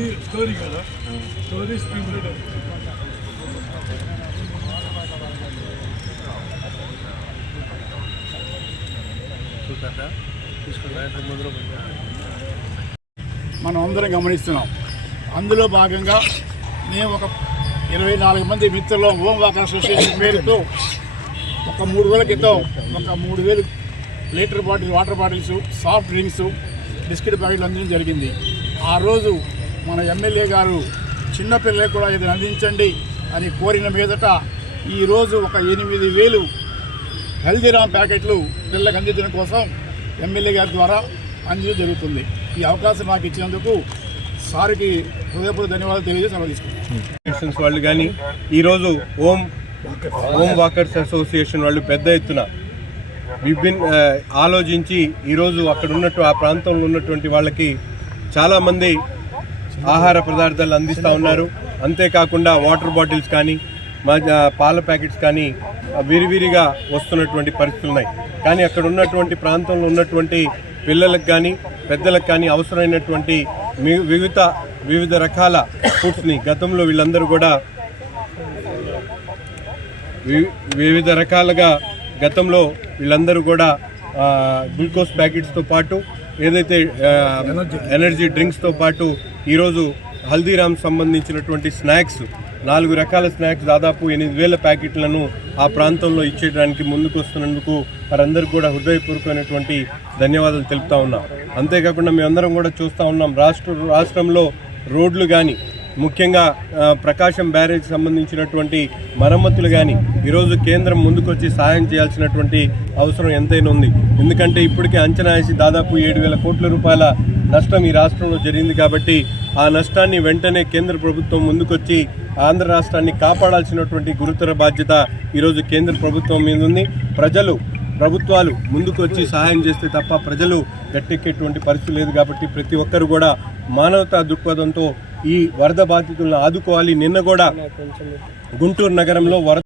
Story story కదా? Story screen మనం అందరం గమనిస్తున్నాం. అందులో భాగంగా మేము ఒక ఇరవై నాలుగు మంది మిత్రులు హోమ్ వాకర్ అసోసియేషన్ పేరుతో ఒక మూడు వేల క్రితం ఒక మూడు వేలు litre bottle water bottles soft drinks biscuit ప్యాకెట్లు అందించడం జరిగింది. ఆ రోజు మన ఎమ్మెల్యే గారు చిన్నపిల్లలకు కూడా ఇది అందించండి అని కోరిన మీదట ఈరోజు ఒక ఎనిమిది వేలు హల్దీరామ్ ప్యాకెట్లు పిల్లలకు అందించడం కోసం ఎమ్మెల్యే గారి ద్వారా అందించడం జరుగుతుంది. ఈ అవకాశం నాకు ఇచ్చినందుకు సార్కి హృదయపూర్వక ధన్యవాదాలు తెలియజేసి సెలవు తీసుకుంటాం వాళ్ళు కానీ ఈరోజు హోమ్ హోమ్ వాకర్స్ అసోసియేషన్ వాళ్ళు పెద్ద ఎత్తున విభిన్న ఆలోచించి ఈరోజు అక్కడ ఉన్నట్టు ఆ ప్రాంతంలో ఉన్నటువంటి వాళ్ళకి చాలామంది ఆహార పదార్థాలు అందిస్తూ ఉన్నారు. అంతేకాకుండా వాటర్ బాటిల్స్ కానీ పాల ప్యాకెట్స్ కానీ విరివిరిగా వస్తున్నటువంటి పరిస్థితులు ఉన్నాయి. కానీ అక్కడ ఉన్నటువంటి ప్రాంతంలో ఉన్నటువంటి పిల్లలకు కానీ పెద్దలకు కానీ అవసరమైనటువంటి వివిధ వివిధ రకాల ఫుడ్స్ని గతంలో వీళ్ళందరూ కూడా వివిధ రకాలుగా గతంలో వీళ్ళందరూ కూడా గ్లూకోజ్ ప్యాకెట్స్తో పాటు ఏదైతే ఎనర్జీ డ్రింక్స్తో పాటు ఈరోజు హల్దీరామ్ సంబంధించినటువంటి స్నాక్స్ నాలుగు రకాల స్నాక్స్ దాదాపు ఎనిమిది వేల ప్యాకెట్లను ఆ ప్రాంతంలో ఇచ్చేయడానికి ముందుకు వస్తున్నందుకు వారందరికీ కూడా హృదయపూర్వకమైనటువంటి ధన్యవాదాలు తెలుపుతా ఉన్నాం. అంతేకాకుండా మేమందరం కూడా చూస్తూ ఉన్నాం రాష్ట్ర రాష్ట్రంలో రోడ్లు కానీ ముఖ్యంగా ప్రకాశం బ్యారేజ్ సంబంధించినటువంటి మరమ్మతులు కానీ ఈరోజు కేంద్రం ముందుకొచ్చి సాయం చేయాల్సినటువంటి అవసరం ఎంతైనా ఉంది. ఎందుకంటే ఇప్పటికే అంచనా వేసి దాదాపు ఏడు వేల కోట్ల రూపాయల నష్టం ఈ రాష్ట్రంలో జరిగింది కాబట్టి ఆ నష్టాన్ని వెంటనే కేంద్ర ప్రభుత్వం ముందుకొచ్చి ఆంధ్ర రాష్ట్రాన్ని కాపాడాల్సినటువంటి గురుతర బాధ్యత ఈరోజు కేంద్ర ప్రభుత్వం మీద ఉంది. ప్రజలు ప్రభుత్వాలు ముందుకొచ్చి సహాయం చేస్తే తప్ప ప్రజలు గట్టెక్కేటువంటి పరిస్థితి లేదు కాబట్టి ప్రతి ఒక్కరు కూడా మానవతా దృక్పథంతో ఈ వరద బాధితులను ఆదుకోవాలి. నిన్న కూడా గుంటూరు నగరంలో వరద